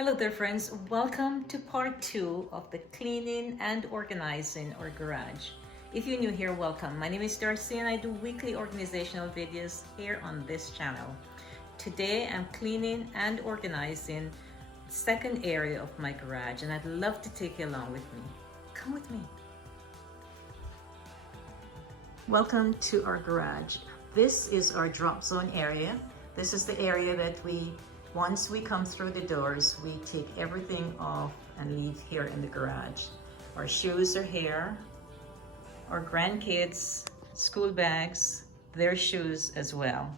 Hello there friends, welcome to part 2 of the cleaning and organizing our garage. If you're new here, welcome. My name is Darcy and I do weekly organizational videos here on this channel. Today I'm cleaning and organizing the second area of my garage and I'd love to take you along with me. Come with me. Welcome to our garage. This is our drop zone area. This is the area that once we come through the doors, we take everything off and leave here in the garage. Our shoes are here, our grandkids' school bags, their shoes as well.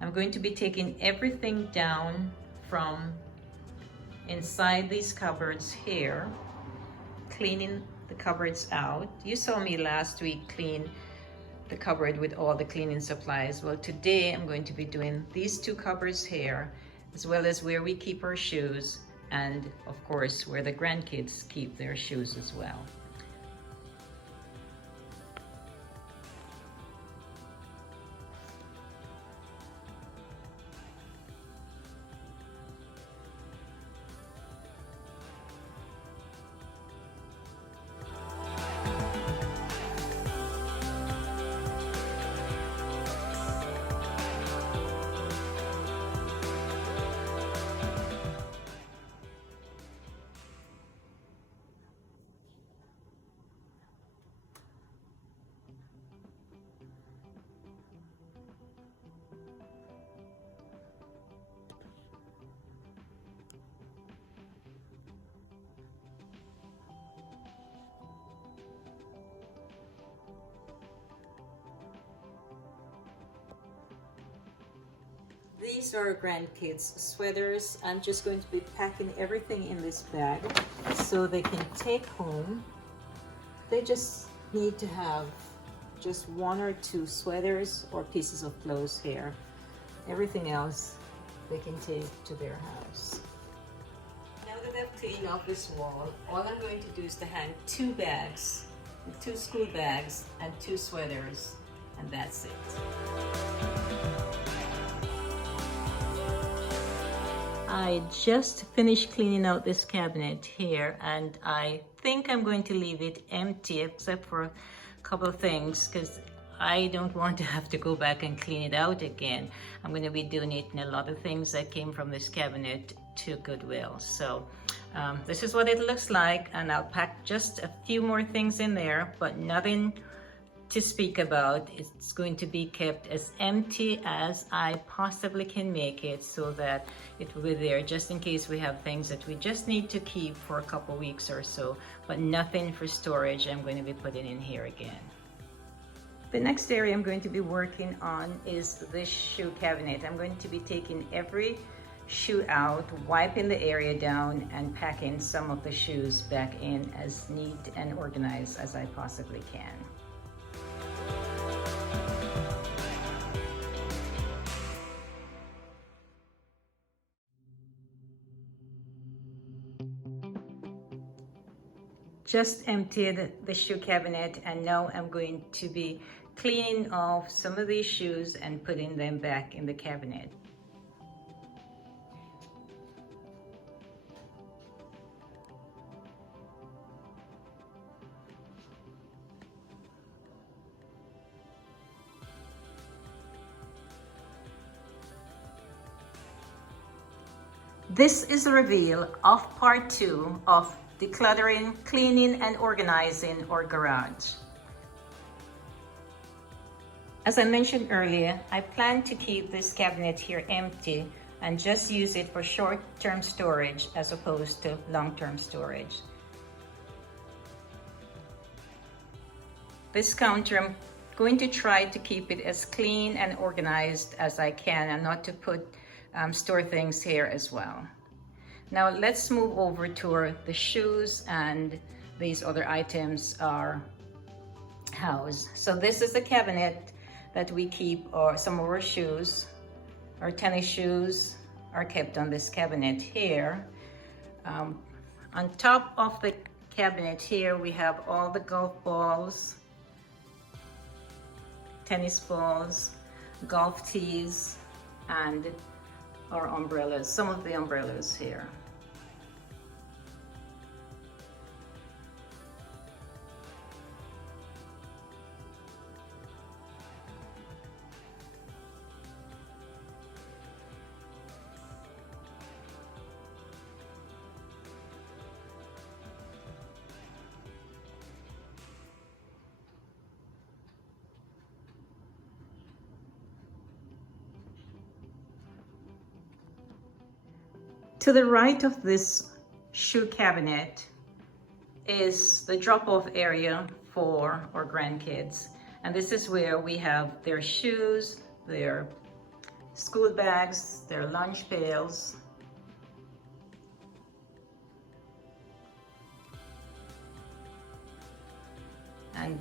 I'm going to be taking everything down from inside these cupboards here, cleaning the cupboards out. You saw me last week clean the cupboard with all the cleaning supplies. Well, today I'm going to be doing these two cupboards here, as well as where we keep our shoes, and of course where the grandkids keep their shoes as well. These are grandkids' sweaters. I'm just going to be packing everything in this bag so they can take home. They just need to have just one or two sweaters or pieces of clothes here. Everything else they can take to their house. Now that I've cleaned off this wall, all I'm going to do is to hang two bags, two school bags and two sweaters, and that's it. I just finished cleaning out this cabinet here and I think I'm going to leave it empty except for a couple of things because I don't want to have to go back and clean it out again. I'm going to be donating a lot of things that came from this cabinet to Goodwill. So this is what it looks like, and I'll pack just a few more things in there, but nothing to speak about. It's going to be kept as empty as I possibly can make it so that it will be there just in case we have things that we just need to keep for a couple weeks or so, but nothing for storage I'm going to be putting in here again. The next area I'm going to be working on is this shoe cabinet. I'm going to be taking every shoe out, wiping the area down, and packing some of the shoes back in as neat and organized as I possibly can. Just emptied the shoe cabinet and now I'm going to be cleaning off some of these shoes and putting them back in the cabinet. This is a reveal of part 2 of decluttering, cleaning and organizing our garage. As I mentioned earlier, I plan to keep this cabinet here empty and just use it for short-term storage as opposed to long-term storage. This counter, I'm going to try to keep it as clean and organized as I can and not to store things here as well. Now let's move over to the shoes, and these other items are housed. So this is the cabinet that we keep some of our shoes. Our tennis shoes are kept on this cabinet here. On top of the cabinet here we have all the golf balls, tennis balls, golf tees, and our umbrellas, some of the umbrellas here. To the right of this shoe cabinet is the drop-off area for our grandkids. And this is where we have their shoes, their school bags, their lunch pails. And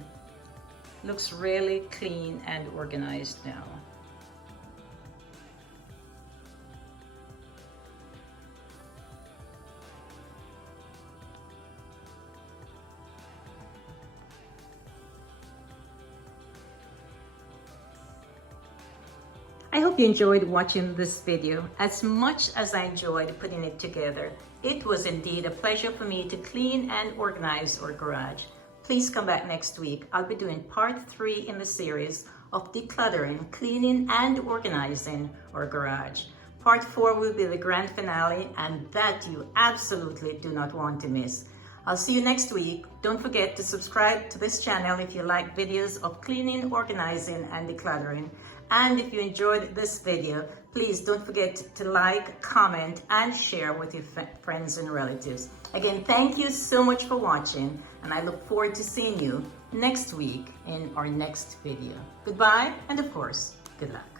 looks really clean and organized now. I hope you enjoyed watching this video as much as I enjoyed putting it together. It was indeed a pleasure for me to clean and organize our garage. Please come back next week. I'll be doing part 3 in the series of decluttering, cleaning and organizing our garage. Part 4 will be the grand finale, and that you absolutely do not want to miss. I'll see you next week. Don't forget to subscribe to this channel if you like videos of cleaning, organizing, and decluttering. And if you enjoyed this video, please don't forget to like, comment, and share with your friends and relatives. Again, thank you so much for watching, and I look forward to seeing you next week in our next video. Goodbye, and of course, good luck.